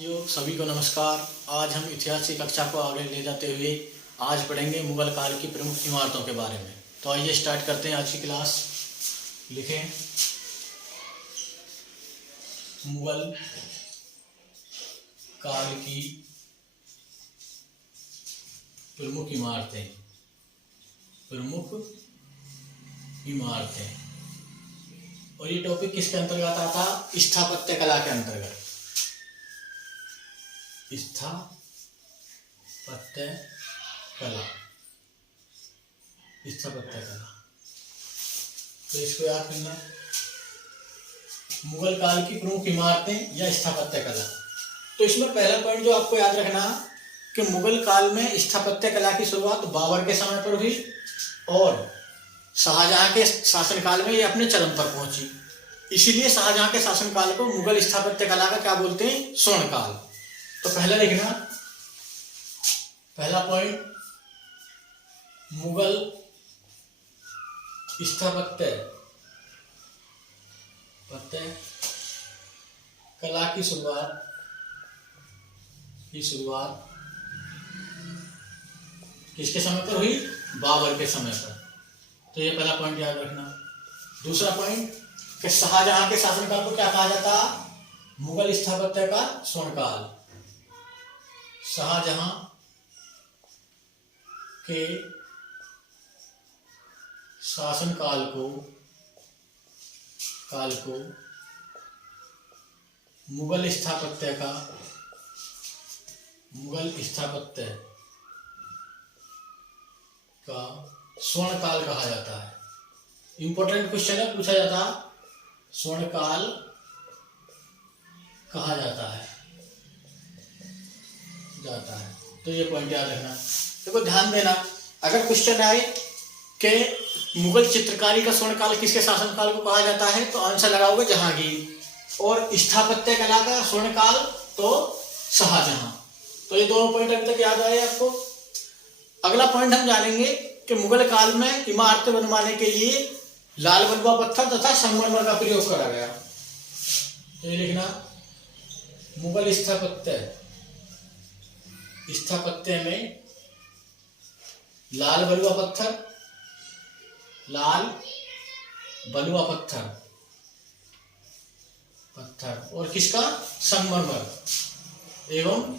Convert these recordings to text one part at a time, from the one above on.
साथियों सभी को नमस्कार। आज हम इतिहास की कक्षा को आगे ले जाते हुए आज पढ़ेंगे मुगल काल की प्रमुख इमारतों के बारे में। तो आइए स्टार्ट करते हैं आज की क्लास। लिखें मुगल काल की प्रमुख इमारतें। और ये टॉपिक किसके अंतर्गत आता? स्थापत्य कला के अंतर्गत। स्थापत्य कला। तो इसको याद करना, मुगल काल की प्रमुख इमारतें या स्थापत्य कला। तो इसमें पहला पॉइंट जो आपको याद रखना कि मुगल काल में स्थापत्य कला की शुरुआत बाबर के समय पर हुई और शाहजहां के शासनकाल में ये अपने चरम पर पहुंची। इसीलिए शाहजहां के शासनकाल को मुगल स्थापत्य कला का क्या बोलते हैं? स्वर्णकाल। तो पहला लिखना, पहला पॉइंट, मुगल स्थापत्य कला की शुरुआत किसके समय पर हुई? बाबर के समय पर। तो ये पहला पॉइंट याद रखना। दूसरा पॉइंट कि शाहजहां के शासनकाल को क्या कहा जाता? मुगल स्थापत्य का स्वर्णकाल। शाहजहां के शासनकाल को मुगल स्थापत्य का स्वर्णकाल कहा जाता है। इंपॉर्टेंट क्वेश्चन है, पूछा जाता, स्वर्णकाल कहा जाता है। तो ये पॉइंट याद रखना। देखो ध्यान देना, अगर क्वेश्चन आए कि मुगल चित्रकारी का स्वर्णकाल किसके शासनकाल को कहा जाता है, तो आंसर लगाओगे जहांगीर। और स्थापत्य कला का स्वर्णकाल तो शाहजहां। तो ये दोनों पॉइंट अभी तक याद आए आपको। अगला पॉइंट हम जानेंगे कि मुगल काल में इमारतें बनवाने के लिए लाल बलुआ पत्थर तथा संगमरमर का प्रयोग करा गया। तो ये लिखना, मुगल स्थापत्य में लाल बलुआ पत्थर और किसका? संगमरमर एवं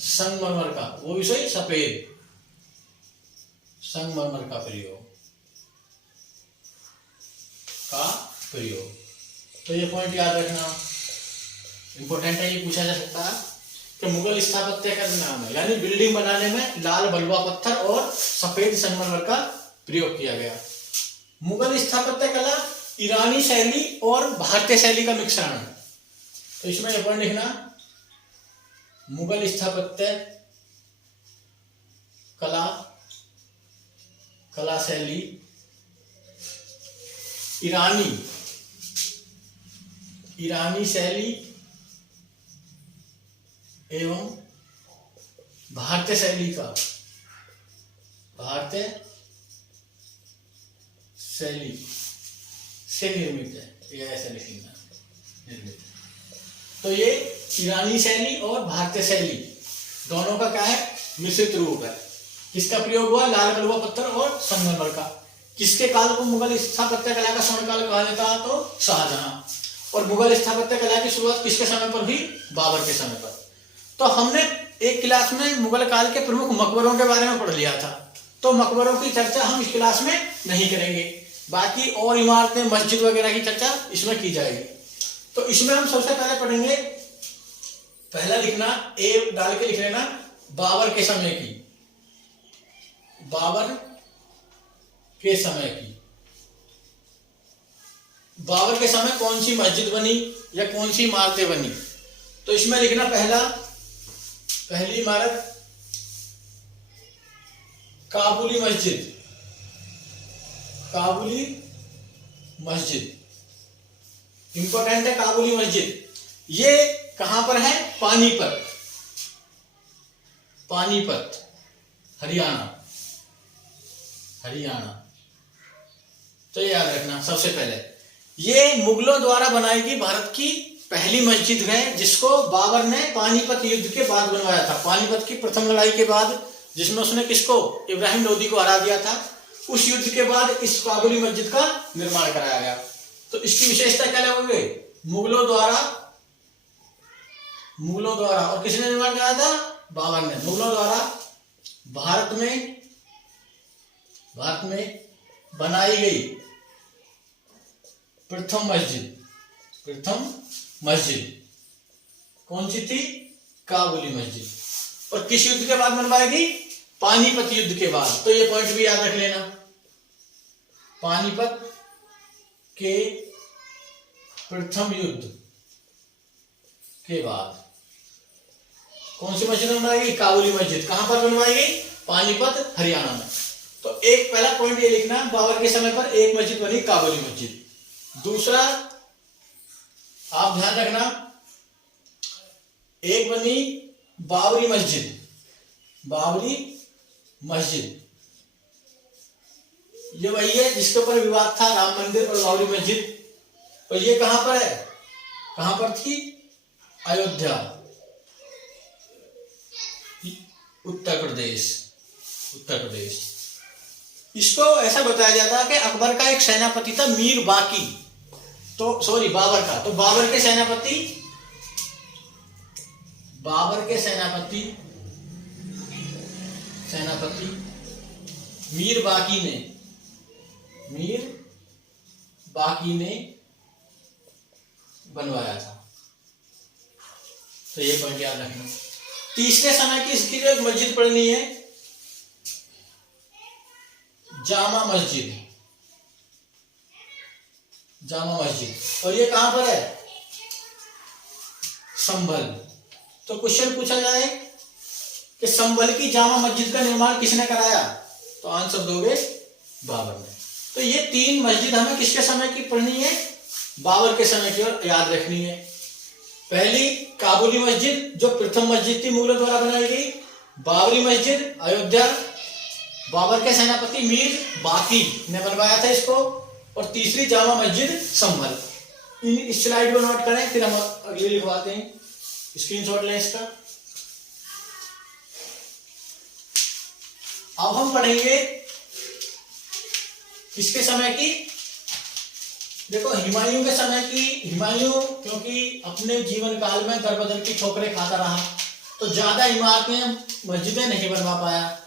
संगमरमर का, वो भी सही, सफेद संगमरमर का प्रयोग। तो ये पॉइंट याद रखना, इंपॉर्टेंट है, ये पूछा जा सकता है कि मुगल स्थापत्य का नाम है, यानी बिल्डिंग बनाने में लाल बलुआ पत्थर और सफेद संगमरमर का प्रयोग किया गया। मुगल स्थापत्य कला ईरानी शैली और भारतीय शैली का मिश्रण है। तो इसमें यह पॉइंट लिखना, मुगल स्थापत्य कला शैली ईरानी शैली एवं भारतीय शैली से निर्मित है, या ऐसा लिखना, निर्मित। तो ये ईरानी शैली और भारतीय शैली दोनों का क्या है? मिश्रित रूप है। किसका प्रयोग हुआ? लाल बलुआ पत्थर और संगमरमर का। किसके काल को मुगल स्थापत्य कला का स्वर्णकाल कहा जाता है? तो शाहजहां। और मुगल स्थापत्य कला की शुरुआत किसके समय पर हुई? बाबर के समय पर। तो हमने एक क्लास में मुगल काल के प्रमुख मकबरों के बारे में पढ़ लिया था, तो मकबरों की चर्चा हम इस क्लास में नहीं करेंगे। बाकी और इमारतें, मस्जिद वगैरह की चर्चा इसमें की जाएगी। तो इसमें हम सबसे पहले पढ़ेंगे, पहला लिखना, ए डाल के लिख लेना, बाबर के समय की बाबर के समय कौन सी मस्जिद बनी या कौन सी इमारतें बनी। तो इसमें लिखना, पहली इमारत काबुली मस्जिद। इंपॉर्टेंट है काबुली मस्जिद। ये कहां पर है? पानीपत, हरियाणा। तो याद रखना, सबसे पहले ये मुगलों द्वारा बनाई गई भारत की पहली मस्जिद है जिसको बाबर ने पानीपत युद्ध के बाद बनवाया था। पानीपत की प्रथम लड़ाई के बाद, जिसमें उसने किसको, इब्राहिम लोदी को हरा दिया था, उस युद्ध के बाद इस काबुली मस्जिद का निर्माण कराया गया। तो इसकी विशेषता क्या लगोगे, मुगलों द्वारा और किसने निर्माण कराया था, बाबर ने, मुगलों द्वारा भारत में बनाई गई प्रथम मस्जिद कौन सी थी, काबुली मस्जिद। और किस युद्ध के बाद बनवाई गई, पानीपत युद्ध के बाद। तो ये पॉइंट भी याद रख लेना, पानीपत के प्रथम युद्ध के बाद कौन सी मस्जिद बनवाई गई, काबुली मस्जिद। कहां पर बनवाई गई, पानीपत, हरियाणा में। तो एक पहला पॉइंट ये लिखना, बाबर के समय पर एक मस्जिद बनी, काबुली मस्जिद। दूसरा आप ध्यान रखना, एक बनी बाबरी मस्जिद। ये वही है जिसके ऊपर विवाद था, राम मंदिर और बाबरी मस्जिद। और ये कहां पर है, कहां पर थी, अयोध्या, उत्तर प्रदेश। इसको ऐसा बताया जाता है कि अकबर का एक सेनापति था मीर बाकी, तो सॉरी बाबर का, तो बाबर के सेनापति मीर बाकी ने बनवाया था। तो ये पॉइंट याद रखना। तीसरे समय की इसकी जो एक मस्जिद पढ़नी है, जामा मस्जिद। और ये कहां पर है, संभल। तो क्वेश्चन पूछा जाए कि संभल की जामा मस्जिद का निर्माण किसने कराया, तो आंसर दोगे बाबर ने। तो ये तीन मस्जिद हमें किसके समय की पढ़नी है, बाबर के समय की, और याद रखनी है। पहली काबुली मस्जिद जो प्रथम मस्जिद थी, मुगलों द्वारा बनाई गई। बाबरी मस्जिद, अयोध्या, बाबर के सेनापति मीर बाकी ने बनवाया था इसको। और तीसरी जामा मस्जिद, संभल। इस स्लाइड को नोट करें, फिर हम अगले लिखवाते हैं, स्क्रीनशॉट लें इसका। अब हम पढ़ेंगे किसके समय की, देखो हुमायूं के समय की। हुमायूं क्योंकि अपने जीवन काल में दर बदर की ठोकरें खाता रहा, तो ज्यादा इमारतें, मस्जिदें नहीं बनवा पाया।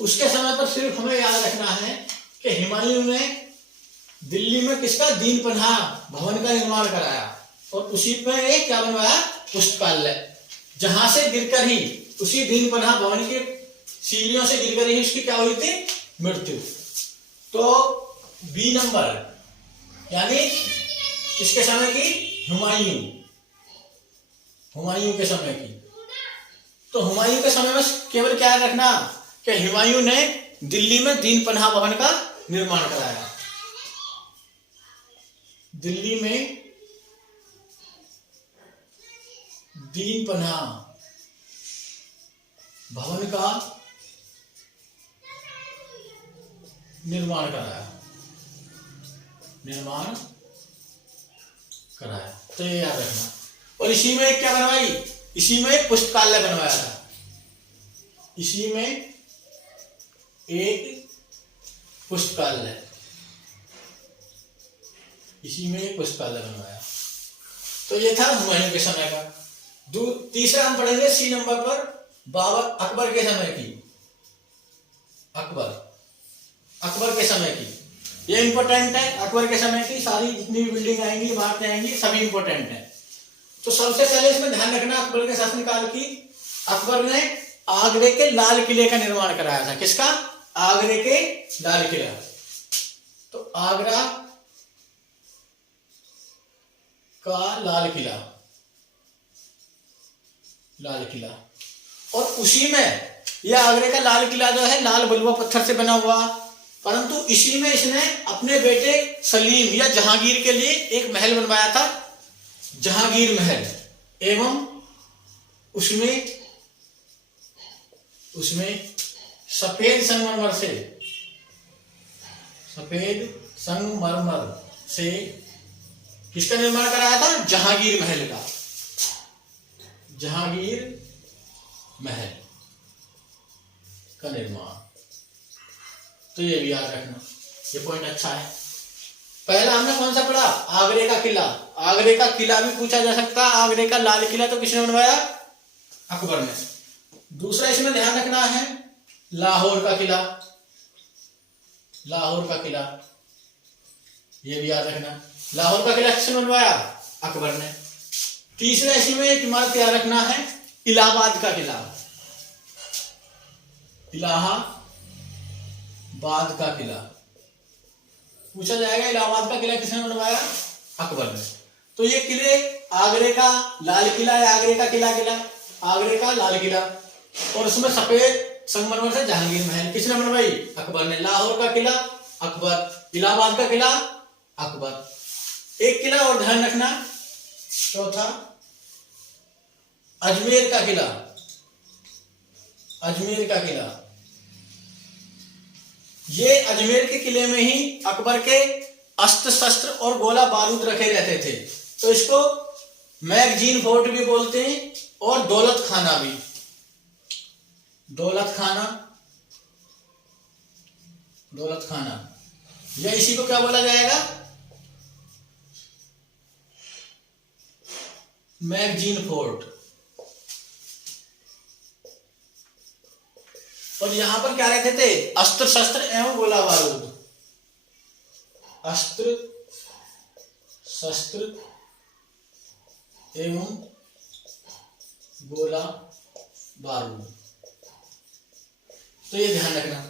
उसके समय पर सिर्फ हमें याद रखना है कि हुमायूं ने दिल्ली में किसका, दीन पनाह भवन का निर्माण कराया, और उसी में एक क्या बनवाया, पुस्तकालय, जहां से गिरकर ही, उसी दीन पनाह भवन की सीढ़ियों से गिरकर ही उसकी क्या हुई थी, मृत्यु। तो बी नंबर, यानी किसके समय की, हुमायूं के समय की। तो हुमायूं के समय में केवल क्या रखना कि हुमायूं ने दिल्ली में दीन पनाह भवन का निर्माण कराया। दिल्ली में दीन पनाह भवन का निर्माण कराया। तो ये याद रखना। और इसी में क्या बनवाई, इसी में एक पुस्तकालय बनवाया था। इसी में एक पुस्तकालय बनवाया। तो ये था हुमायूं के समय का। तीसरा हम पढ़ेंगे सी नंबर पर, अकबर के समय की। अकबर के समय की, ये इंपॉर्टेंट है। अकबर के समय की सारी जितनी भी बिल्डिंग आएंगी, इमारतें आएंगी, सभी इंपॉर्टेंट है। तो सबसे पहले इसमें ध्यान रखना, अकबर के शासनकाल की, अकबर ने आगरे के लाल किले का निर्माण कराया था। किसका, आगरे के लाल किला। तो आगरा का लाल किला, और उसी में यह आगरे का लाल किला जो है लाल बलुआ पत्थर से बना हुआ, परंतु इसी में इसने अपने बेटे सलीम या जहांगीर के लिए एक महल बनवाया था, जहांगीर महल। एवं उसमें सफेद संगमरमर से किसका निर्माण कराया था? जहांगीर महल का, जहांगीर महल का निर्माण। तो ये भी याद रखना, ये पॉइंट अच्छा है। पहला हमने कौन सा पढ़ा? आगरे का किला। आगरे का किला भी पूछा जा सकता है। आगरे का लाल किला तो किसने बनवाया? अकबर ने। दूसरा इसमें ध्यान रखना है लाहौर का किला, लाहौर का किला, ये भी याद रखना। लाहौर का किला किसने बनवाया? अकबर ने। तीसरा इसमें एक इमारत याद रखना है इलाहाबाद का किला, इलाहाबाद का किला पूछा जाएगा। इलाहाबाद का किला किसने बनवाया? अकबर ने। तो ये किले आगरे का लाल किला है, आगरे का किला, आगरे का लाल किला, और उसमें सफेद संगमरमर से जहांगीर महल किसने बनवाई? अकबर ने। लाहौर का किला अकबर, इलाहाबाद का किला अकबर। एक किला और ध्यान रखना, चौथा अजमेर का किला, अजमेर का किला। ये अजमेर के किले में ही अकबर के अस्त्र शस्त्र और गोला बारूद रखे रहते थे, तो इसको मैगजीन फोर्ट भी बोलते हैं और दौलत खाना भी, दौलत खाना, दौलत खाना, या इसी को क्या बोला जाएगा? Magazine fort. और यहां पर क्या रहते थे? अस्त्र शस्त्र एवं गोला बारूद, अस्त्र शस्त्र एवं गोला बारूद। तो ये ध्यान रखना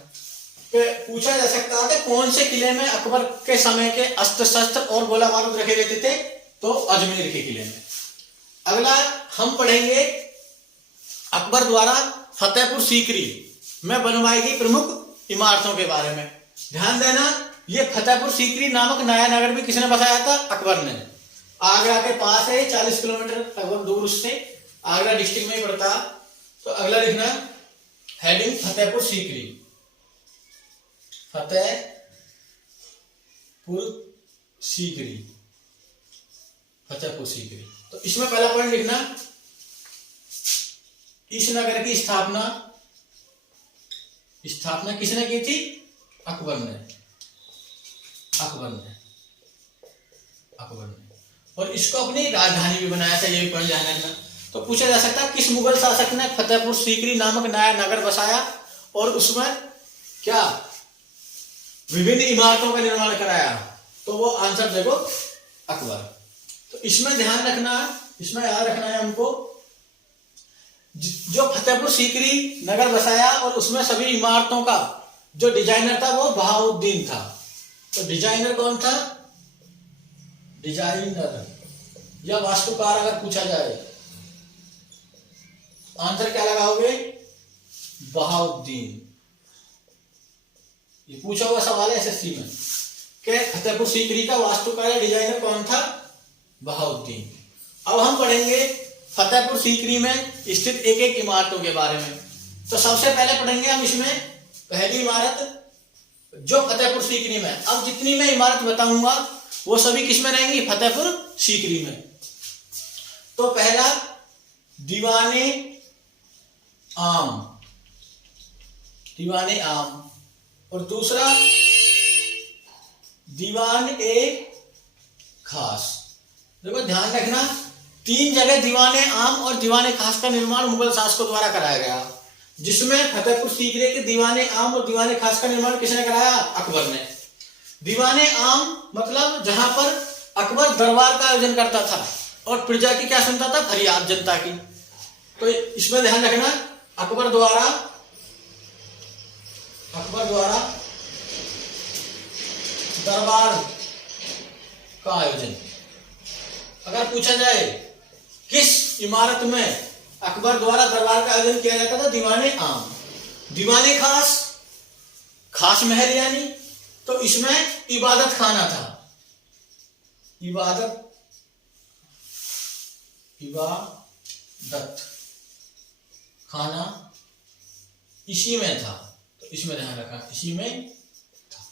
कि पूछा जा सकता है कि कौन से किले में अकबर के समय के अस्त्र शस्त्र और गोला बारूद रखे रहते थे? तो अजमेर के किले में। अगला हम पढ़ेंगे अकबर द्वारा फतेहपुर सीकरी में बनवाई गई प्रमुख इमारतों के बारे में। ध्यान देना, ये फतेहपुर सीकरी नामक नया नगर भी किसने बसाया था? अकबर ने। आगरा के पास है, 40 किलोमीटर लगभग दूर उससे, आगरा डिस्ट्रिक्ट में ही पड़ता। तो अगला लिखना हेडिंग फतेहपुर सीकरी, फतेहपुर सीकरी, फतेहपुर सीकरी। तो इसमें पहला पॉइंट लिखना, इस नगर की स्थापना किसने की थी? अकबर ने, अकबर ने, अकबर ने। और इसको अपनी राजधानी भी बनाया था, ये भी पॉइंट ध्यान रखना। तो पूछा जा सकता है किस मुगल शासक ने फतेहपुर सीकरी नामक नया नगर बसाया और उसमें क्या विभिन्न इमारतों का निर्माण कराया? तो वो आंसर देखो अकबर। तो इसमें ध्यान रखना, इसमें याद रखना है हमको, जो फतेहपुर सीकरी नगर बसाया और उसमें सभी इमारतों का जो डिजाइनर था वो बहाउद्दीन था। तो डिजाइनर कौन था? डिजाइनर या वास्तुकार अगर पूछा जाए, आंसर क्या लगाओगे? बहाउद्दीन। ये पूछा हुआ सवाल है एसएससी में कि फतेहपुर सीकरी का वास्तुकार या डिजाइनर कौन था? बहाउद्दीन। अब हम पढ़ेंगे फतेहपुर सीकरी में स्थित एक एक इमारतों के बारे में। तो सबसे पहले पढ़ेंगे हम इसमें पहली इमारत जो फतेहपुर सीकरी में। अब जितनी मैं इमारत बताऊंगा वो सभी किसमें रहेंगी? फतेहपुर सीकरी में। तो पहला दीवाने आम, दीवाने आम, और दूसरा दीवान ए खास। देखो ध्यान रखना, तीन जगह दीवाने आम और दीवाने खास का निर्माण मुगल शासकों द्वारा कराया गया, जिसमें फतेहपुर सीकरी के दीवाने आम और दीवाने खास का निर्माण किसने कराया? अकबर ने। दीवाने आम मतलब जहां पर अकबर दरबार का आयोजन करता था और प्रजा की क्या सुनता था? फरियाद जनता की। तो इसमें ध्यान रखना, अकबर द्वारा दरबार का आयोजन। अगर पूछा जाए किस इमारत में अकबर द्वारा दरबार का आयोजन किया जाता था? दीवाने आम। दीवाने खास, खास महल यानी, तो इसमें इबादत खाना था, इबादत खाना इसी में था। तो इसमें ध्यान रखना, इसी में था।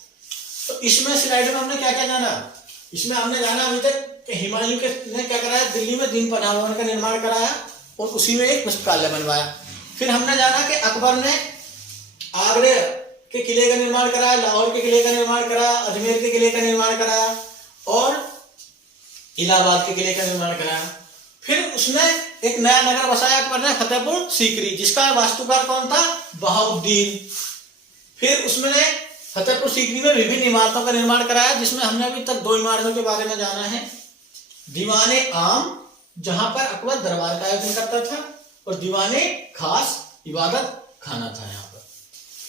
तो इसमें स्लाइड में हमने क्या क्या जाना? इसमें हमने जाना अभी तक हुमायूं के ने क्या कराया, दिल्ली में दीन पनाह भवन का निर्माण कराया और उसी में एक पुस्तकालय बनवाया। फिर हमने जाना कि अकबर ने आगरे के किले का निर्माण कराया, लाहौर के किले का निर्माण कराया, अजमेर के किले का निर्माण कराया और इलाहाबाद के किले का निर्माण कराया। फिर उसने एक नया नगर बसाया अकबर ने, फतेहपुर सीकरी, जिसका वास्तुकार कौन था, बहाउद्दीन। फिर उसमें फतेहपुर सीकरी में विभिन्न इमारतों का निर्माण कराया, जिसमें हमने अभी तक 2 इमारतों के बारे में जाना है। दीवाने आम, जहां पर अकबर दरबार का आयोजन करता था, और दीवाने खास, इबादत खाना था यहाँ पर।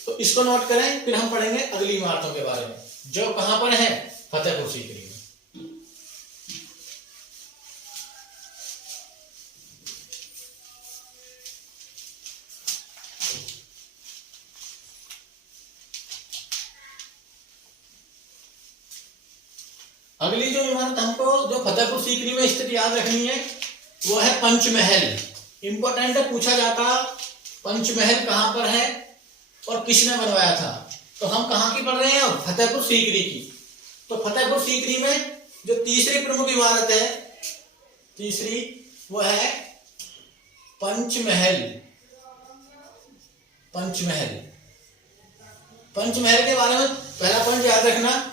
तो इसको नोट करें। फिर हम पढ़ेंगे अगली इमारतों के बारे में, जो कहां पर है, फतेहपुर सीकरी में। अगली जो इमारत हमको जो फतेहपुर सीकरी में स्थित याद रखनी है वो है पंचमहल। इंपॉर्टेंट है, पूछा जाता पंचमहल कहां पर है और किसने बनवाया था। तो हम कहां की पढ़ रहे हैं, फतेहपुर सीकरी की। तो फतेहपुर सीकरी में जो तीसरी प्रमुख इमारत है, तीसरी, वो है पंचमहल। पंचमहल, पंचमहल के बारे में पहला पॉइंट याद रखना,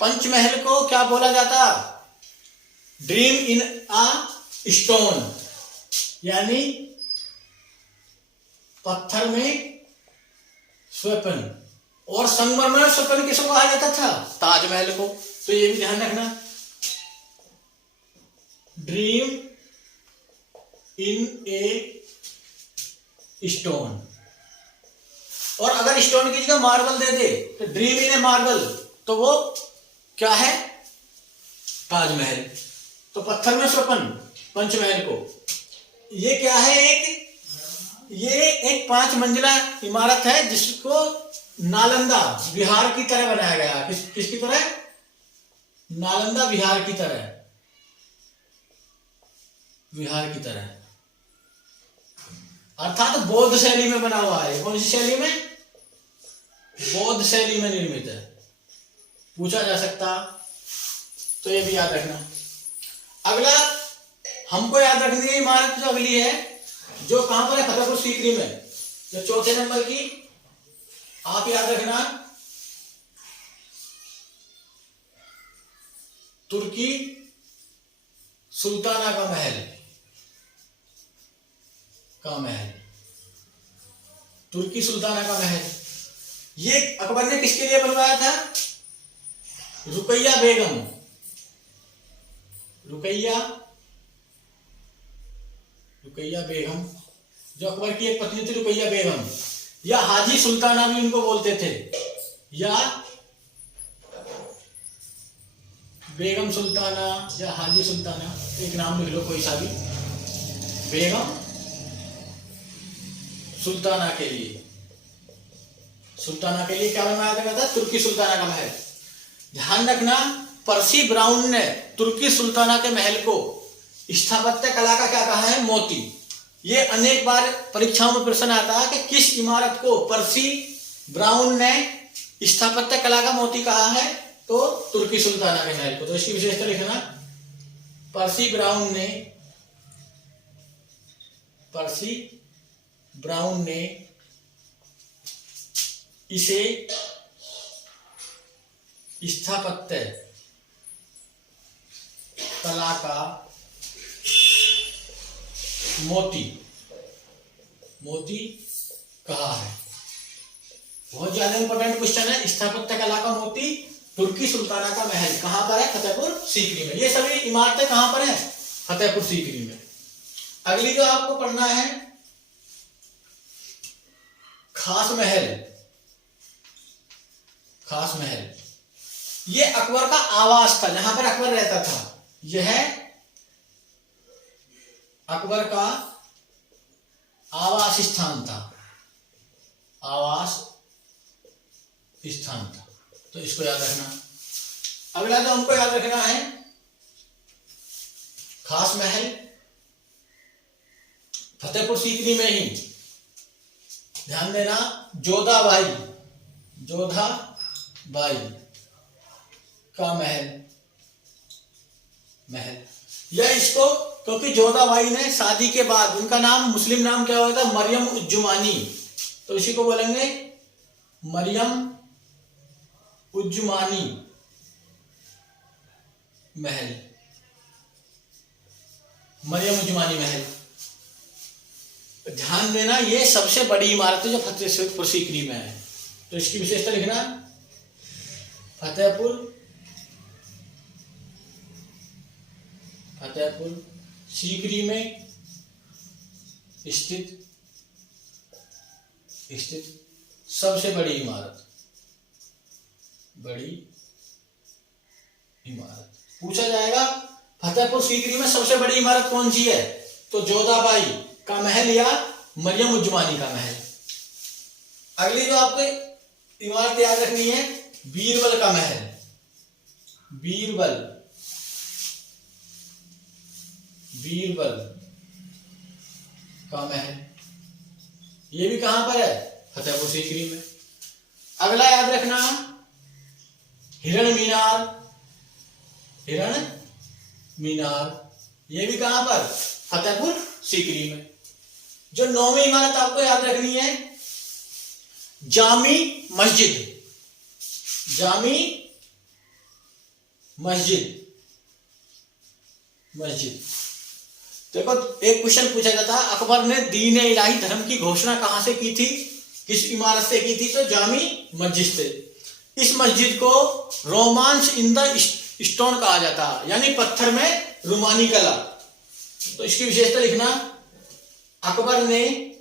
पंचमहल को क्या बोला जाता, ड्रीम इन अ स्टोन, यानी पत्थर में स्वप्न। और संगमरमर स्वप्न किसको कहा जाता था, ताजमहल को। तो ये भी ध्यान रखना, ड्रीम इन ए स्टोन। और अगर स्टोन की जगह मार्बल दे दे तो ड्रीम इन ए मार्बल, तो वो क्या है, ताजमहल। तो पत्थर में स्वप्न, पंचमहल को। ये क्या है, ये एक 5 मंजिला इमारत है, जिसको नालंदा विहार की तरह बनाया गया। किसकी तरह, नालंदा विहार की तरह, विहार की तरह, अर्थात बौद्ध शैली में बना हुआ है। कौन सी शैली में, बौद्ध शैली में निर्मित है, पूछा जा सकता। तो ये भी याद रखना। अगला हमको याद रखनी है इमारत जो अगली है, जो कहां पर है, फतेहपुर सीकरी में, जो चौथे नंबर की आप याद रखना, तुर्की सुल्ताना का महल, तुर्की सुल्ताना का महल। ये अकबर ने किसके लिए बनवाया था, रुकैया बेगम, रुकैया बेगम, जो अकबर की एक पत्नी थी, रुकैया बेगम, या हाजी सुल्ताना भी उनको बोलते थे, या बेगम सुल्ताना या हाजी सुल्ताना, एक नाम लिख लो कोई सा भी। बेगम सुल्ताना के लिए, क्या बनवाया गया था, तुर्की सुल्ताना का महल। ध्यान रखना, पर्सी ब्राउन ने तुर्की सुल्ताना के महल को स्थापत्य कला का क्या कहा है, मोती। ये अनेक बार परीक्षाओं में प्रश्न आता है कि किस इमारत को पर्सी ब्राउन ने स्थापत्य कला का मोती कहा है, तो तुर्की सुल्ताना के महल को। तो इसकी विशेषता लिखना, पर्सी ब्राउन ने इसे स्थापत्य कला का मोती कहा है। बहुत ज्यादा इंपॉर्टेंट क्वेश्चन है। स्थापत्य कला का मोती, तुर्की सुल्ताना का महल कहां पर है, फतेहपुर सीकरी में। ये सभी इमारतें कहां पर है, फतेहपुर सीकरी में। अगली जो आपको पढ़ना है, खास महल। ये अकबर का आवास था, जहां पर अकबर रहता था। यह अकबर का आवास स्थान था, तो इसको याद रखना। अगला जो हमको याद रखना है, खास महल फतेहपुर सीकरी में ही, ध्यान देना, जोधा बाई का महल, महल। या इसको, क्योंकि जोधाबाई ने शादी के बाद उनका नाम, मुस्लिम नाम क्या हुआ था, मरियम उज्जुमानी, तो इसी को बोलेंगे मरियम उज्जुमानी महल, मरियम उज्जुमानी महल। ध्यान देना, ये सबसे बड़ी इमारत है जो फतेहपुर सीकरी में है। तो इसकी विशेषता लिखना, फतेहपुर सीकरी में स्थित सबसे बड़ी इमारत, पूछा जाएगा फतेहपुर सीकरी में सबसे बड़ी इमारत कौन सी है, तो जोधाबाई का महल या मरियम उज्जुमानी का महल। अगली जो आपको इमारत याद रखनी है, बीरबल का महल, बीरबल का महल, ये भी कहां पर है, फतेहपुर सीकरी में। अगला याद रखना, हिरण मीनार, ये भी कहां पर, फतेहपुर सीकरी में। जो 9वीं इमारत आपको याद रखनी है, जामी मस्जिद। देखो, एक क्वेश्चन पूछा जाता है, अकबर ने दीन इलाही धर्म की घोषणा कहां से की थी, किस इमारत से की थी, तो जामी मस्जिद से। इस मस्जिद को रोमांस इन द स्टोन कहा जाता है, यानी पत्थर में रुमानी कला। तो इसकी विशेषता लिखना, अकबर ने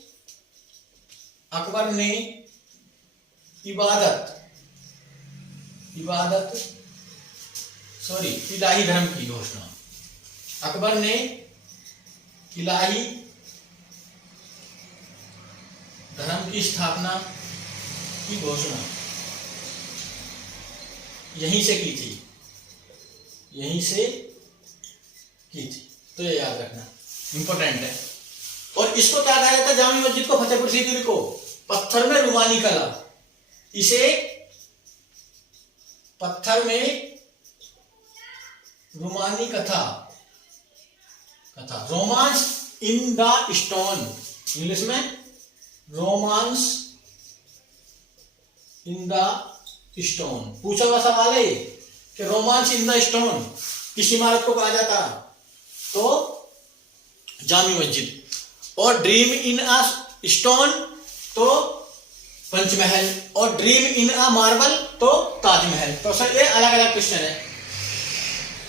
इलाही धर्म की घोषणा, अकबर ने इलाही धर्म की स्थापना की घोषणा यहीं से की थी, तो ये याद रखना, इंपॉर्टेंट है। और इसको क्या कहा जाता है, जामी मस्जिद को, फतेहपुर सीकरी को, पत्थर में रुमानी कला, इसे पत्थर में रुमानी कथा, romance in the stone, English में रोमांस इन द स्टोन। पूछा हुआ सवाल है कि रोमांस इन द स्टोन किस इमारत को कहा जाता, तो जामी मस्जिद। और ड्रीम इन अ स्टोन तो पंचमहल, और ड्रीम इन अ मार्बल तो ताजमहल। तो सर ये अलग अलग क्वेश्चन है,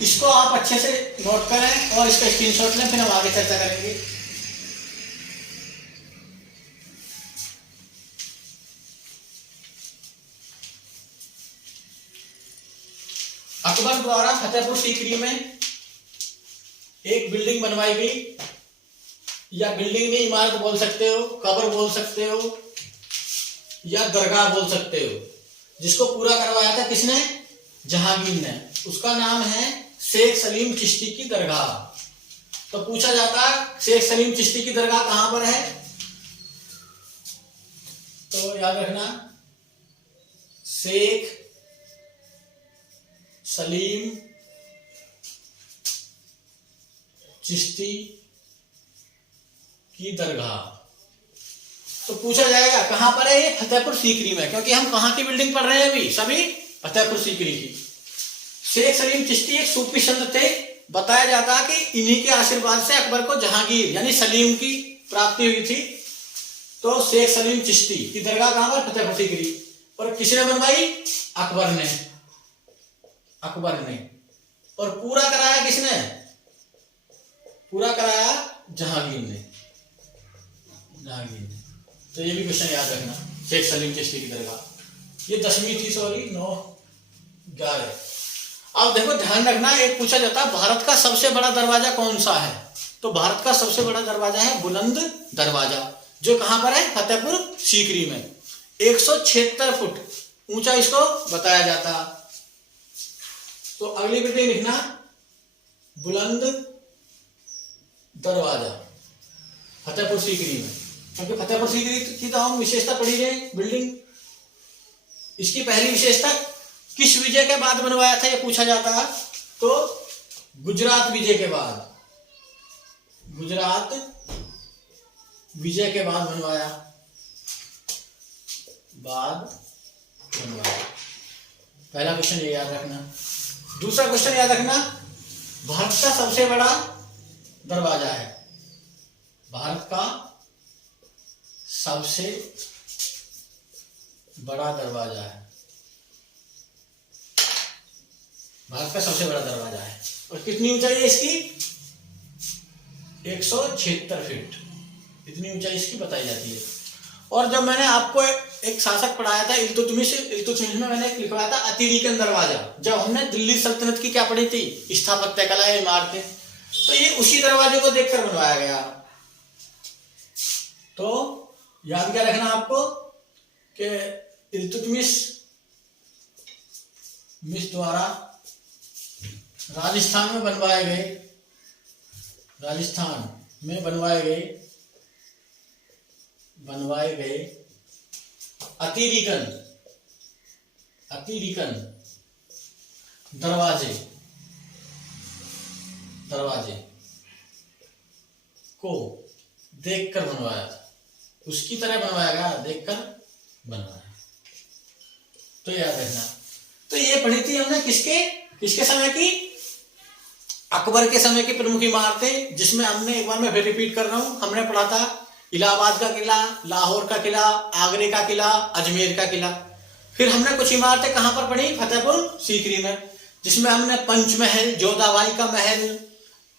इसको आप अच्छे से नोट करें और इसका स्क्रीनशॉट लें, फिर हम आगे चर्चा करेंगे। अकबर द्वारा फतेहपुर सीकरी में एक बिल्डिंग बनवाई गई, या बिल्डिंग में इमारत बोल सकते हो, कब्र बोल सकते हो, या दरगाह बोल सकते हो, जिसको पूरा करवाया था किसने, जहांगीर ने। उसका नाम है शेख सलीम चिश्ती की दरगाह। तो पूछा जाता है शेख सलीम चिश्ती की दरगाह कहां पर है, तो याद रखना, शेख सलीम चिश्ती की दरगाह। तो पूछा जाएगा कहां पर है, ये फतेहपुर सीकरी में, क्योंकि हम कहां की बिल्डिंग पढ़ रहे हैं अभी, सभी फतेहपुर सीकरी की। शेख सलीम चिश्ती एक सूफी संत थे, बताया जाता है कि इन्हीं के आशीर्वाद से अकबर को जहांगीर यानी सलीम की प्राप्ति हुई थी। तो शेख सलीम चिश्ती की दरगाह कहां पर, फतेहपुर सीकरी। और किसने बनवाई, अकबर ने। और पूरा कराया किसने, पूरा कराया जहांगीर ने। तो ये भी क्वेश्चन याद रखना, शेख सलीम चिश्ती की दरगाह। ये 10वीं थी, 9-11। अब देखो ध्यान रखना, एक पूछा जाता है भारत का सबसे बड़ा दरवाजा कौन सा है, तो भारत का सबसे बड़ा दरवाजा है बुलंद दरवाजा, जो कहां पर है, फतेहपुर सीकरी में। 176 फुट ऊंचा इसको बताया जाता। तो अगली बिल्डिंग लिखना, बुलंद दरवाजा, फतेहपुर सीकरी में, क्योंकि फतेहपुर सीकरी की तो हम विशेषता पढ़ी गई बिल्डिंग। इसकी पहली विशेषता किस विजय के बाद बनवाया था, ये पूछा जाता है, तो गुजरात विजय के बाद, गुजरात विजय के बाद बनवाया, पहला क्वेश्चन ये याद रखना। दूसरा क्वेश्चन याद रखना, भारत का सबसे बड़ा दरवाजा है, भारत का सबसे बड़ा दरवाजा है, भारत का सबसे बड़ा दरवाजा है। और कितनी ऊंचाई है इसकी? 176 फीट, इतनी ऊंचाई इसकी बताई जाती है। और जब मैंने आपको एक शासक पढ़ाया था इल्तुतमिश में मैंने एक लिखवाया था अतिरीकन दरवाजा, जब हमने दिल्ली सल्तनत की क्या पढ़ी थी, स्थापत्य कला या इमारतें, तो ये उसी दरवाजे को देखकर बनवाया गया। तो याद क्या रखना आपको कि इल्तुतमिश द्वारा राजस्थान में बनवाए गए अतिरीकन दरवाजे को देखकर बनवाया था, उसकी तरह बनवाया गया, देखकर बनवाया। तो याद रखना। तो ये पढ़ी थी हमने किसके समय की? अकबर के समय की प्रमुख इमारतें, जिसमें हमने एक बार मैं फिर रिपीट कर रहा हूं, हमने पढ़ा था इलाहाबाद का किला, लाहौर का किला, आगरे का किला, अजमेर का किला। फिर हमने कुछ इमारतें कहां पर पढ़ी? फतेहपुर सीकरी में, जिसमें हमने पंचमहल, जोधाबाई का महल,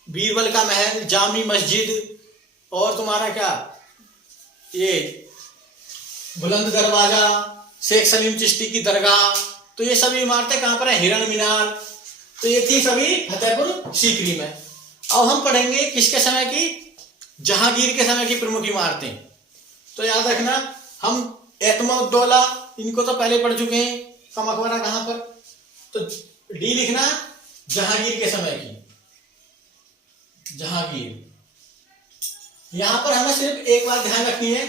बीरबल का महल, जामी मस्जिद और तुम्हारा क्या ये बुलंद दरवाजा, शेख सलीम चिश्ती की दरगाह, तो ये सभी इमारतें कहां पर है? हिरण मीनार। तो ये थी सभी फतेहपुर सीकरी में। अब हम पढ़ेंगे किसके समय की? जहांगीर के समय की प्रमुख इमारतें। तो याद रखना, हम एतमाउद्दौला इनको तो पहले पढ़ चुके हैं, का मकबरा कहां पर? तो डी लिखना, जहांगीर के समय की, जहांगीर। यहां पर हमें सिर्फ एक बात ध्यान रखनी है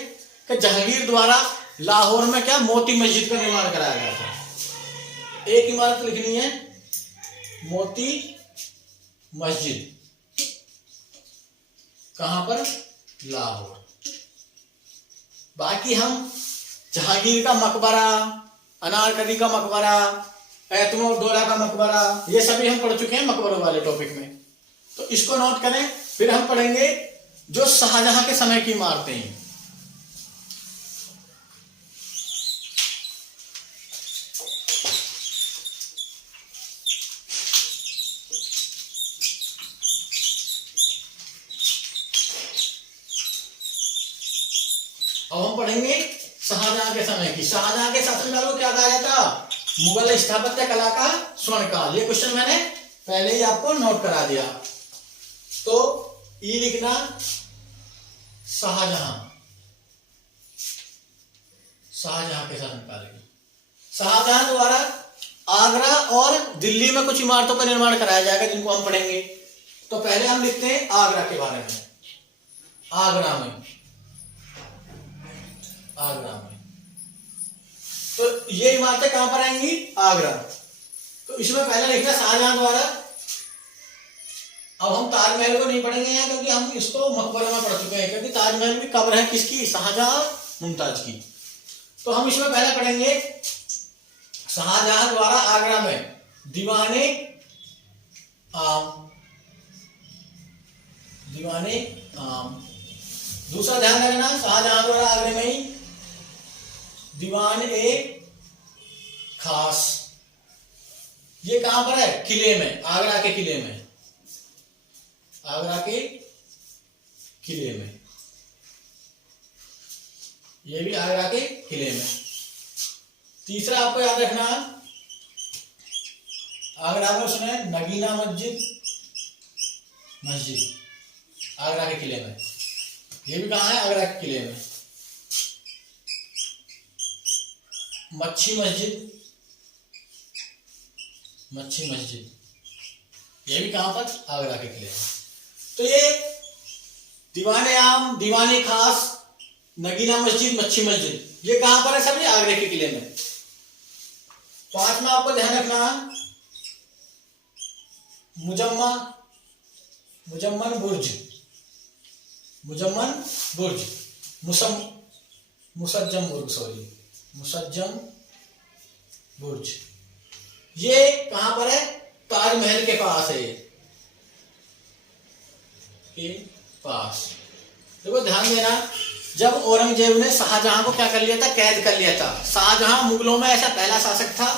कि जहांगीर द्वारा लाहौर में क्या मोती मस्जिद का निर्माण कराया गया था। एक इमारत लिखनी है, मोती मस्जिद, कहां पर? लाहौर। बाकी हम जहांगीर का मकबरा, अनारकली का मकबरा, एतमाउद्दौला का मकबरा, ये सभी हम पढ़ चुके हैं मकबरों वाले टॉपिक में। तो इसको नोट करें। फिर हम पढ़ेंगे जो शाहजहां के समय की इमारतें हैं। अब हम पढ़ेंगे शाहजहां के समय की। शाहजहां के शासनकाल को क्या कहा जाता? मुगल स्थापत्य कला का स्वर्णकाल। ये क्वेश्चन मैंने पहले ही आपको नोट करा दिया। तो ई लिखना, शाहजहां के शासनकाल की। शाहजहां द्वारा आगरा और दिल्ली में कुछ इमारतों का निर्माण कराया जाएगा, जिनको हम पढ़ेंगे। तो पहले हम लिखते हैं आगरा के बारे में। आगरा में तो ये इमारतें कहां पर आएंगी? आगरा। तो इसमें पहले लिखना शाहजहां द्वारा। अब हम ताजमहल को नहीं पढ़ेंगे यहाँ, क्योंकि हम इसको मकबरा में पढ़ चुके हैं, क्योंकि ताजमहल भी कब्र है किसकी? शाहजहां मुमताज की। तो हम इसमें पहले पढ़ेंगे शाहजहां द्वारा आगरा में दीवाने आम। दूसरा ध्यान रखना, शाहजहां द्वारा आगरे में ही दीवान ए खास। ये कहां पर है? किले में, आगरा के किले में। ये भी आगरा के किले में। तीसरा आपको याद रखना, आगरा में उसने नगीना मस्जिद आगरा के किले में। ये भी कहां है? आगरा के किले में। मच्छी मस्जिद ये भी कहां पर? आगरा के किले में। तो ये दीवाने आम, दीवाने खास, नगीना मस्जिद, मच्छी मस्जिद, ये कहां पर है? सभी आगरे के किले में। पांचवा आपको ध्यान रखना, मुजम्मा मुजम्मन बुर्ज, मुजम्मन बुर्ज, मुसज्जम बुर्ज, सॉरी मुसज्जम बुर्ज, ये कहां पर है? ताजमहल के पास है, के पास। देखो ध्यान देना, जब औरंगजेब ने शाहजहां को क्या कर लिया था? कैद कर लिया था। शाहजहां मुगलों में ऐसा पहला शासक था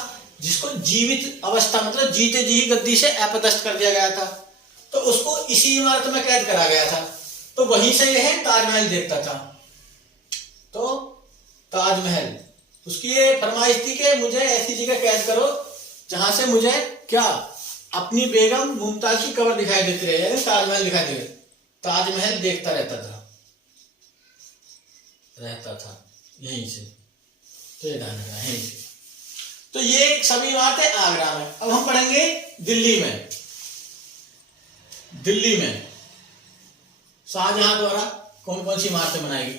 जिसको जीवित अवस्था मतलब जीते जी ही गद्दी से अपदस्थ कर दिया गया था, तो उसको इसी इमारत में कैद करा गया था। तो वहीं से यह ताजमहल देखता था। तो ताजमहल, उसकी ये फरमाइश थी कि मुझे ऐसी जगह कैद करो जहां से मुझे क्या? अपनी बेगम मुमताज की कब्र दिखाई देती रहे, यानी ताजमहल दिखाई दे। ताजमहल देखता रहता था यहीं से। तो ये ध्यान रखना, यहीं से। तो ये सभी इमारतें आगरा में। अब हम पढ़ेंगे दिल्ली में। दिल्ली में शाहजहां द्वारा कौन कौन सी इमारतें बनाई गई?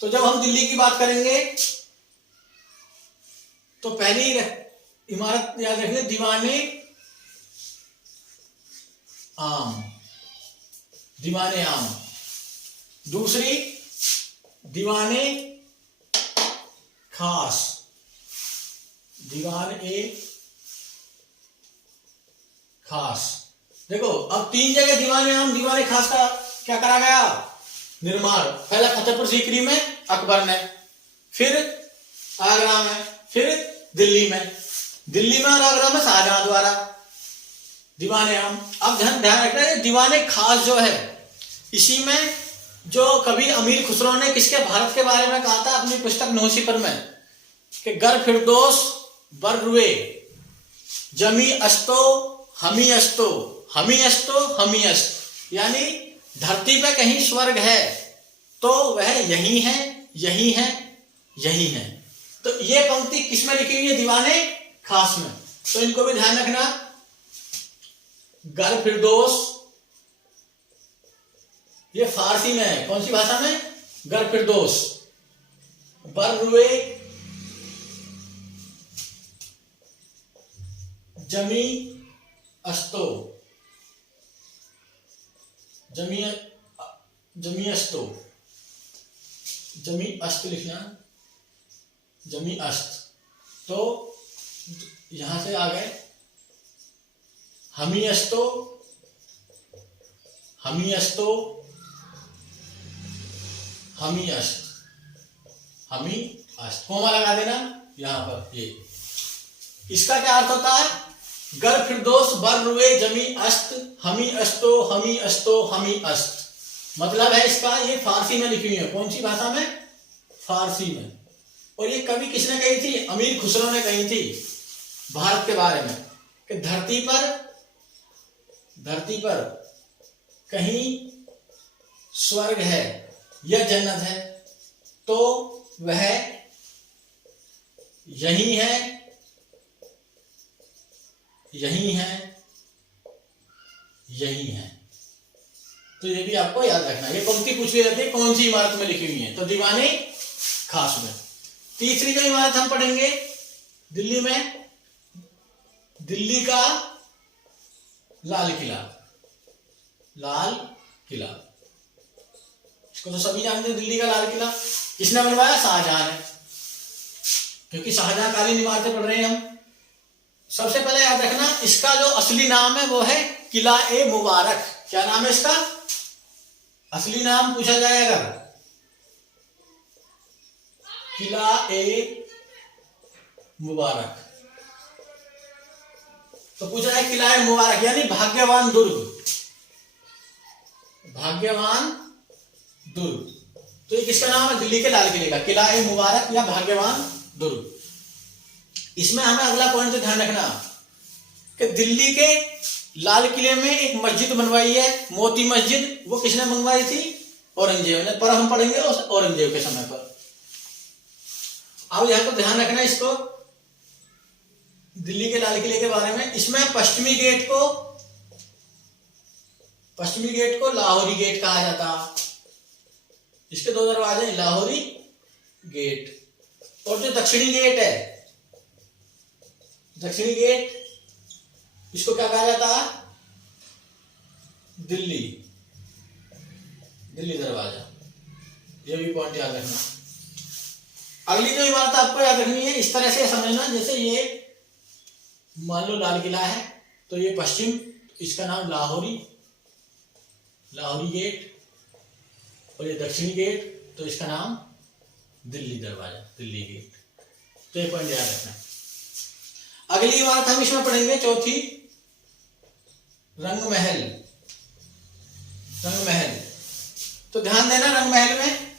तो जब हम दिल्ली की बात करेंगे तो पहली इमारत याद रखिए, दीवाने आम, दीवाने आम। दूसरी दीवाने खास, दीवान ए खास। देखो अब 3 जगह दीवाने आम दीवाने खास का क्या करा गया? निर्माण। पहला फतेहपुर सीकरी में अकबर ने, फिर आगरा में, फिर दिल्ली में। दिल्ली में और आगरा में शाहजहां द्वारा दीवाने आम। अब ध्यान रखना है, दीवाने खास जो है, इसी में जो कभी अमीर खुसरो ने किसके भारत के बारे में कहा था अपनी पुस्तक नौसिफर में कि गर फिरदौस बर रुए जमी अस्तो हमी अस्तो, हमी अस्तो हमी अस्त, यानी धरती पे कहीं स्वर्ग है तो वह यही है, यही है, यही है। तो ये पंक्ति किसमें लिखी हुई है? दीवाने खास में। तो इनको भी ध्यान रखना। गर फिरदौस, ये फारसी में है। कौन सी भाषा में? गर फिरदौस। बर रुए जमी अस्तो, जमी अस्तो, जमी अस्त लिखना, जमी अस्त। तो यहां से आ गए हमी अस्तो, हमी अस्तो, हमी अस्त, हमी अस्त। कोमा लगा देना यहां पर। ये इसका क्या अर्थ होता है? गर फिरदौस बर रुए जमी अस्त हमी अस्तो हमी अस्तो हमी अस्त। मतलब है इसका, ये फारसी में लिखी हुई है। कौन सी भाषा में? फारसी में। और ये कवि किसने कही थी? अमीर खुसरो ने कही थी भारत के बारे में कि धरती पर कहीं स्वर्ग है या जन्नत है तो वह यही है, यही है, यही है। तो ये भी आपको याद रखना। ये पंक्ति पूछ ली जाती है कौन सी इमारत में लिखी हुई है? तो दीवाने खास में। तीसरी जो इमारत हम पढ़ेंगे दिल्ली में, दिल्ली का लाल किला। लाल किला, इसको तो सभी जानते हैं। दिल्ली का लाल किला किसने बनवाया? शाहजहां ने, क्योंकि शाहजहां कालीन इमारतें पढ़ रहे हैं हम। सबसे पहले याद रखना, इसका जो असली नाम है वो है किला ए मुबारक। क्या नाम है इसका? असली नाम पूछा जाए अगर, किला ए मुबारक। तो पूछा जाए किला ए मुबारक यानी भाग्यवान दुर्ग, भाग्यवान दुर्ग। तो ये किसका नाम है? दिल्ली के लाल किले का, किला ए मुबारक या भाग्यवान दुर्ग। इसमें हमें अगला पॉइंट ध्यान रखना कि दिल्ली के लाल किले में एक मस्जिद बनवाई है, मोती मस्जिद। वो किसने बनवाई थी? औरंगजेब ने। पर हम पढ़ेंगे औरंगजेब के समय पर। अब यहां पर ध्यान रखना इसको, दिल्ली के लाल किले के बारे में। इसमें पश्चिमी गेट को लाहौरी गेट कहा जाता। इसके 2 दरवाजे, लाहौरी गेट। और जो दक्षिणी गेट है, दक्षिणी गेट, इसको क्या कहा जाता है? दिल्ली दिल्ली दरवाजा, ये भी पॉइंट याद रखना। अगली जो इमारत आपको याद रखनी है, इस तरह से समझना, जैसे ये मान लो लाल किला है, तो ये पश्चिम, इसका नाम लाहौरी गेट, और ये दक्षिणी गेट, तो इसका नाम दिल्ली दरवाजा, दिल्ली गेट। तो ये पॉइंट याद रखना। अगली इमारत हम इसमें पढ़ेंगे, चौथी, रंग महल। रंग महल, तो ध्यान देना, रंग महल में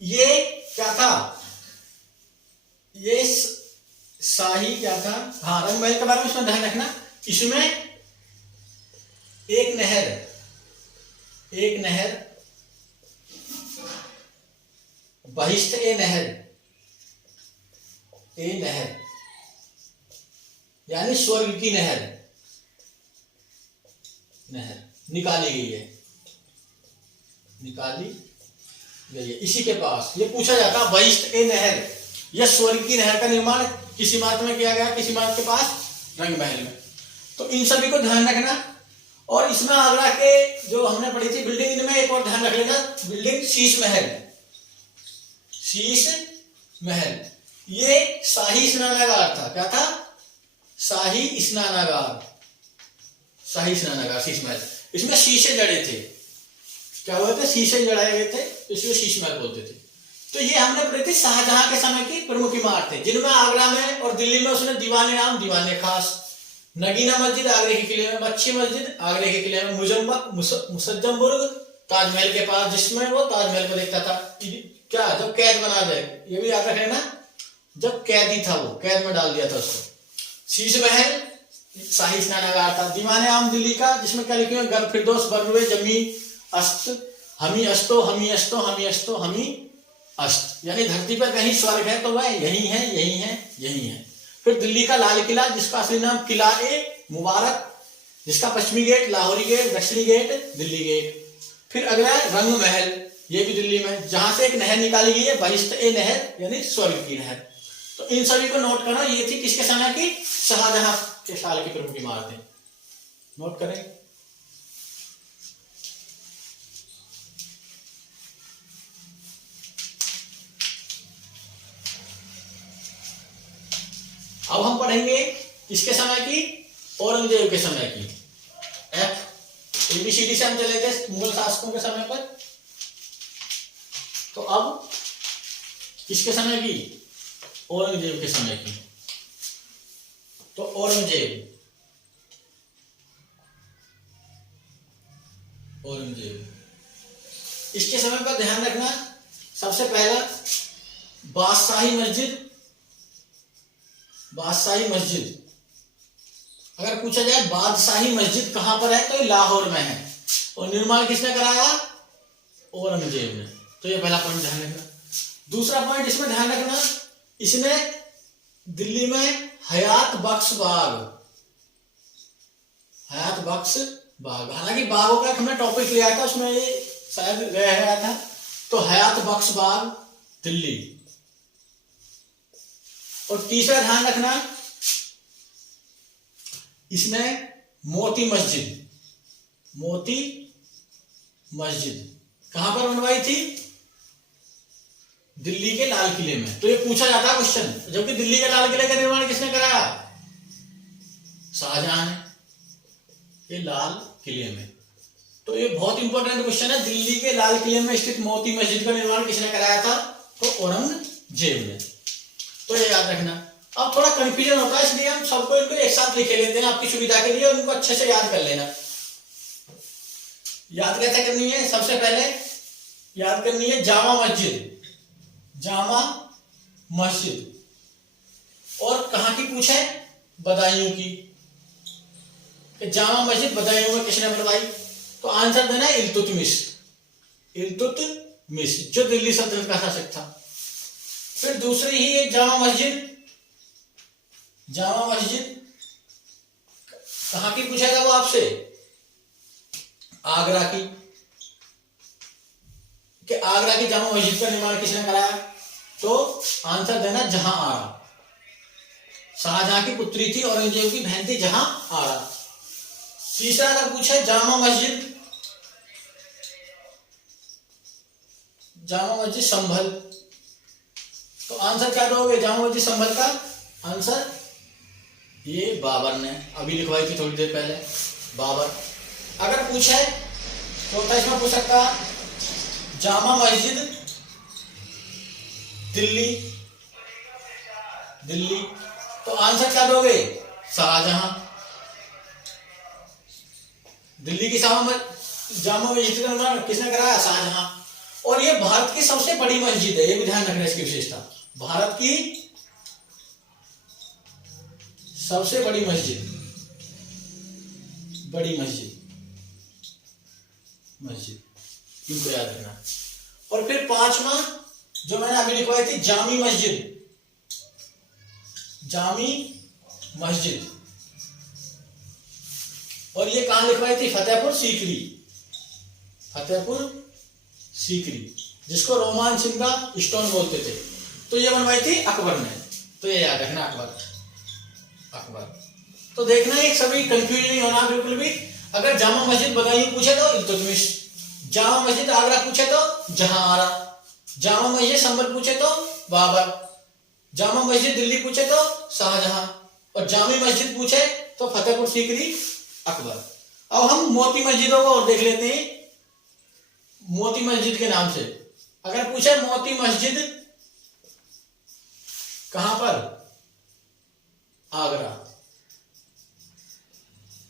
ये क्या था, ये शाही क्या था, हाँ, रंग महल के बारे में इसमें ध्यान रखना। इसमें एक नहर बहिष्ठ ए नहर यानी स्वर्ग की नहर निकाली गई है, इसी के पास ये पूछा जाता, बहिष्ठ ए नहर, यह स्वर्ग की नहर का निर्माण किस इमारत में किया गया, किस इमारत के पास, रंग महल में। तो इन सभी को ध्यान रखना। और इसमें आगरा के जो हमने पढ़ी थी बिल्डिंग, इनमें एक और ध्यान रख लेना, बिल्डिंग शीश महल, ये शाही स्नानागार था। क्या था, शाही स्नानागार, शीश महल। इसमें शीशे जड़े थे, क्या हुए थे, शीशे जड़ाए गए थे, इसलिए शीश महल बोलते थे। तो ये हमने पढ़ी थी शाहजहां के समय की प्रमुख इमारतें, जिनमें आगरा में और दिल्ली में उसने दीवाने आम, दीवाने खास, नगीना मस्जिद आगरे के किले में, मच्छी मस्जिद आगरे के किले में, मुसज्जमबुर्ग ताजमहल के पास, जिसमें वो ताजमहल को देखता था, क्या, जब कैद बना जाए, ये भी याद रखना, जब कैदी था वो, कैद में डाल दिया था उसको। शीश महल शाही स्नानागार था। दीवाने आम दिल्ली का, जिसमें क्या लिखे हुए, गर फिरदौस बरवे जमी अस्त हमी अस्तो हमी अस्तो हमी अस्तो हमी अस्त, यानी धरती पर कहीं स्वर्ग है तो वह यही है। फिर दिल्ली का लाल किला, जिसका असली नाम किला ए मुबारक, जिसका पश्चिमी गेट लाहौरी गेट, दक्षिणी गेट दिल्ली गेट। फिर अगला रंग महल, ये भी दिल्ली में, जहां से एक नहर निकाली गई है, बहिष्ठ ए नहर यानी स्वर्ग की नहर। तो इन सभी को नोट करना, ये थी किसके समय की, शाहजहां के साल की प्रमुख इमारतें, नोट करें। अब हम पढ़ेंगे किसके समय की, औरंगजेब के समय की। ABCD से हम चले थे मुगल शासकों के समय पर, तो अब किसके समय की, औरंगजेब के समय की। तो औरंगजेब इसके समय पर ध्यान रखना, सबसे पहला बादशाही मस्जिद। अगर पूछा जाए बादशाही मस्जिद कहां पर है, तो ये लाहौर में है, और निर्माण किसने कराया, औरंगजेब ने। तो ये पहला पॉइंट ध्यान रखना। दूसरा पॉइंट इसमें ध्यान रखना, इसने दिल्ली में हयात बख्श बाग, हालांकि बागों का हमने टॉपिक लिया था, उसमें ये शायद गया था, तो हयात बख्श बाग दिल्ली। और तीसरा ध्यान रखना, इसने मोती मस्जिद कहां पर बनवाई थी, दिल्ली के लाल किले में। तो ये पूछा जाता है क्वेश्चन, जबकि दिल्ली के लाल किले का निर्माण किसने कराया, शाहजहां ने, ये लाल किले में। तो ये बहुत इंपॉर्टेंट क्वेश्चन है, दिल्ली के लाल किले में स्थित मोती मस्जिद का निर्माण किसने कराया था, तो औरंगजेब ने। तो ये याद रखना। अब थोड़ा कंफ्यूजन होता है, इसलिए हम सबको इनको एक साथ लिखे लेते हैं आपकी सुविधा के लिए, और इनको अच्छे से याद कर लेना। याद कैसे करनी है, सबसे पहले याद करनी है जामा मस्जिद, और कहां की पूछे, बदायूं की। जामा मस्जिद बदायूं में किसने बनवाई, तो आंसर देना है इल्तुतमिश, जो दिल्ली सल्तनत का शासक था। फिर दूसरी ही एक जामा मस्जिद कहां की पूछेगा वो आपसे, आगरा की, कि आगरा की जामा मस्जिद का निर्माण किसने कराया, तो आंसर देना जहां आरा, शाहजहां की पुत्री थी, औरंगजेब की बहन थी जहां आरा। तीसरा अगर पूछे जामा मस्जिद जामा मस्जिद संभल। तो आंसर क्या दोगे जामा मस्जिद संभल का आंसर? ये बाबर ने अभी लिखवाई थी थोड़ी देर पहले, बाबर। अगर पूछे चौथा इसमें पूछ सकता जामा मस्जिद दिल्ली, दिल्ली, तो आंसर क्या दोगे? शाहजहां। दिल्ली की जामा मस्जिद का निर्माण किसने कराया? शाहजहां। और ये भारत की सबसे बड़ी मस्जिद है, ये भी ध्यान रखना इसकी विशेषता। भारत की सबसे बड़ी मस्जिद, बड़ी मस्जिद, मस्जिद, इनको याद रखना। और फिर पांचवा जो मैंने अभी लिखवाई थी जामी मस्जिद, जामी मस्जिद, और ये कहां लिखवाई थी? फतेहपुर सीकरी, फतेहपुर सीकरी, जिसको रोमान सिंह का स्टोन बोलते थे। तो ये बनवाई थी अकबर ने, तो ये याद रखना अकबर, अकबर। तो देखना एक सभी कंफ्यूज नहीं होना बिल्कुल भी। अगर जामा मस्जिद बदायूं पूछे तो इल्तुतमिश, जामा मस्जिद आगरा पूछे तो जहांआरा, जामा मस्जिद संभल पूछे तो बाबर, जामा मस्जिद दिल्ली पूछे तो शाहजहां, और जामी मस्जिद पूछे तो फतेहपुर सीकरी, अकबर। अब हम मोती मस्जिदों को और देख लेते हैं, मोती मस्जिद के नाम से। अगर पूछे मोती मस्जिद कहां पर? आगरा,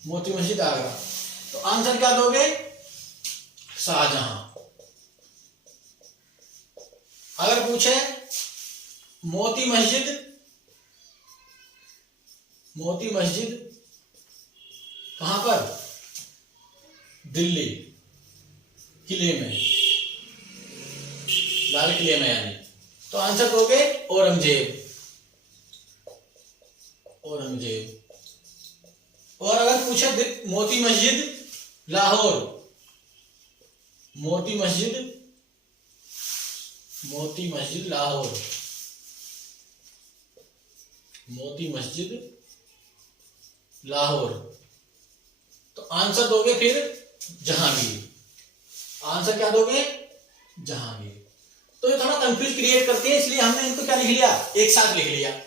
मोती मस्जिद आगरा, तो आंसर क्या दोगे? शाहजहां। अगर पूछे मोती मस्जिद, मोती मस्जिद कहां पर? दिल्ली, किले में, लाल किले में यानी, तो आंसर दोगे औरंगजेब, औरंगजेब। और अगर पूछे मोती मस्जिद लाहौर, मोती मस्जिद, मोती मस्जिद लाहौर, मोती मस्जिद लाहौर, तो आंसर दोगे फिर जहांगीर। आंसर क्या दोगे? जहांगीर। तो ये थोड़ा कंफ्यूज क्रिएट करती है, इसलिए हमने इनको क्या लिख लिया? एक साथ लिख लिया।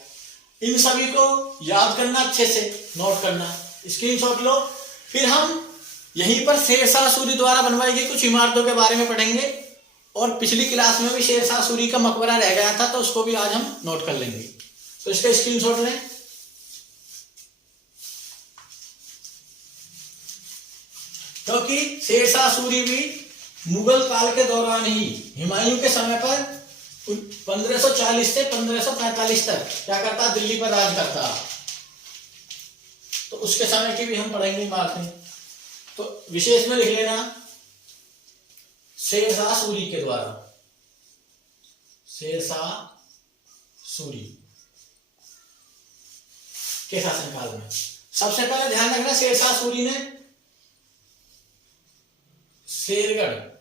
इन सभी को याद करना, अच्छे से नोट करना, स्क्रीनशॉट लो। फिर हम यहीं पर शेरशाह सूरी द्वारा बनवाई गई कुछ इमारतों के बारे में पढ़ेंगे, और पिछली क्लास में भी शेरशाह सूरी का मकबरा रह गया था, तो उसको भी आज हम नोट कर लेंगे। तो इसका स्क्रीनशॉट लें। क्योंकि शेरशाह सूरी भी मुगल काल के दौरान ही, हुमायूं के समय पर 1540 से 1545 तक क्या करता? दिल्ली पर राज करता। तो उसके समय की भी हम पढ़ेंगे इमारतें। तो विशेष में लिख लेना शेरशाह सूरी के द्वारा, शेरशाह सूरी के शासनकाल में। सबसे पहले ध्यान रखना शेरशाह सूरी ने शेरगढ़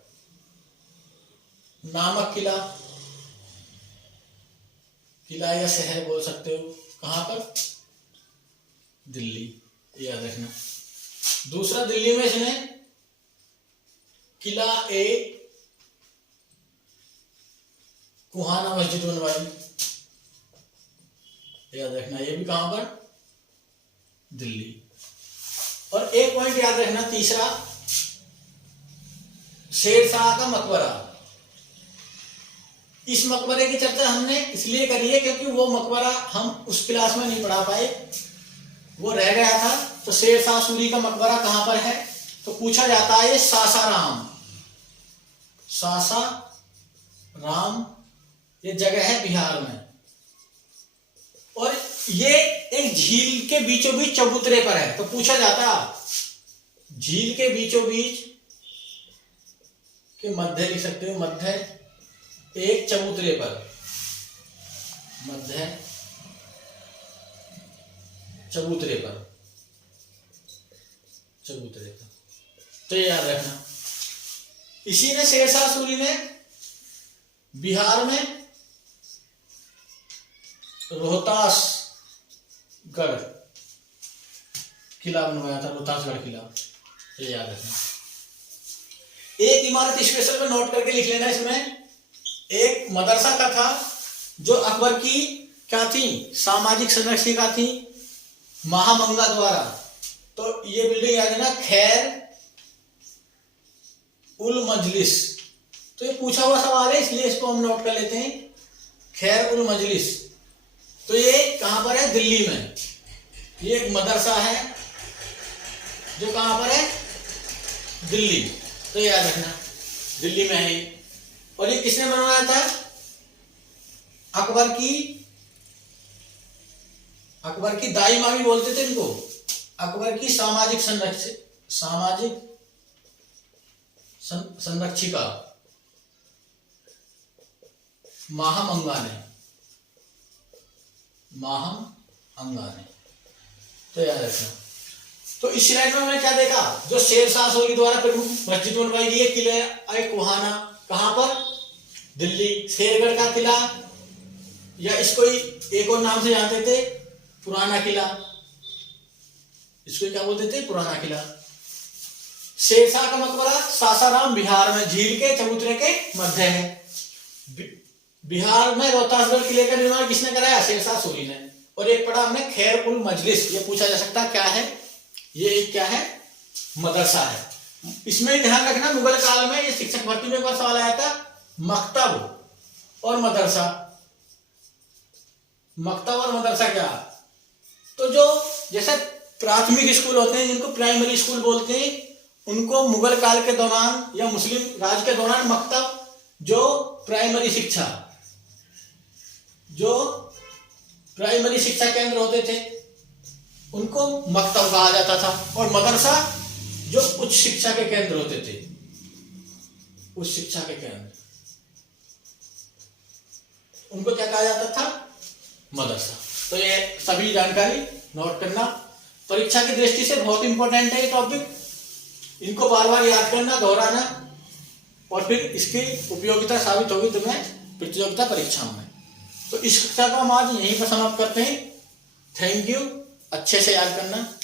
नामक किला, किला या शहर बोल सकते हो, कहां पर? दिल्ली, याद रखना। दूसरा, दिल्ली में इसने किला ए कुहाना मस्जिद बनवाई, याद रखना। ये भी कहां पर? दिल्ली। और एक पॉइंट याद रखना तीसरा, शेरशाह का मकबरा। इस मकबरे की चर्चा हमने इसलिए करी है क्योंकि वो मकबरा हम उस क्लास में नहीं पढ़ा पाए, वो रह गया था। तो शेरशाह सूरी का मकबरा कहां पर है? तो पूछा जाता है ये सासाराम, सासाराम ये जगह है बिहार में, और ये एक झील के बीचों बीच चबूतरे पर है। तो पूछा जाता झील के बीचों बीच के मध्य लिख सकते हो, मध्य एक चबूतरे पर, मध्य चबूतरे पर, चबूतरे पर, तो ये याद रखना। इसी ने शेरशाह सूरी ने बिहार में रोहतासगढ़ किला बनवाया था, रोहतासगढ़ किला, ये याद रखना। एक इमारत स्पेशल में नोट करके लिख लेना इसमें, एक मदरसा का था जो अकबर की क्या थी, सामाजिक संरक्षिका थी, महामंगा द्वारा। तो ये बिल्डिंग याद है ना, खैर उल मजलिस। तो ये पूछा हुआ सवाल है इसलिए इसको हम नोट कर लेते हैं, खैर उल मजलिस। तो ये कहां पर है, दिल्ली में। ये एक मदरसा है जो कहां पर है, दिल्ली। तो याद रखना दिल्ली में है। और ये किसने बनवाया था, अकबर की दाई माँ भी बोलते थे इनको, अकबर की सामाजिक संरक्षिका महामंगा ने। तो याद रखना। तो इस स्लाइड में हमने क्या देखा, जो शेरशाह सूरी द्वारा प्रमुख मस्जिद बनवाई गई है किले कुहाना, कहां पर, दिल्ली। शेरगढ़ का किला, या इसको एक और नाम से जानते थे, पुराना किला। इसको क्या बोलते थे, पुराना किला। शेरशाह का मकबरा सासाराम बिहार में, झील के चबूतरे के मध्य है। बिहार में रोहतासगढ़ किले का निर्माण किसने कराया, शेरशाह सूरी ने। और एक पढ़ा हमने खैर उल मजलिस, ये पूछा जा सकता क्या है, ये एक क्या है, मदरसा है। इसमें ध्यान रखना मुगल काल में ये शिक्षक भर्ती में एक बार सवाल आया था, मकतब और मदरसा। मकतब और मदरसा क्या, तो जो जैसे प्राथमिक स्कूल होते हैं जिनको प्राइमरी स्कूल बोलते हैं, उनको मुगल काल के दौरान या मुस्लिम राज के दौरान मकतब, जो प्राइमरी शिक्षा केंद्र होते थे उनको मकतब कहा जाता था। और मदरसा जो उच्च शिक्षा के केंद्र होते थे, उच्च शिक्षा के केंद्र, उनको क्या कहा जाता था, मदरसा। तो ये सभी जानकारी नोट करना, परीक्षा की दृष्टि से बहुत इंपॉर्टेंट है ये टॉपिक। इनको बार बार याद करना, दोहराना, और फिर इसकी उपयोगिता साबित होगी तुम्हें प्रतियोगिता परीक्षाओं में। तो इस कक्षा को हम आज यहीं पर समाप्त करते हैं। थैंक यू, अच्छे से याद करना।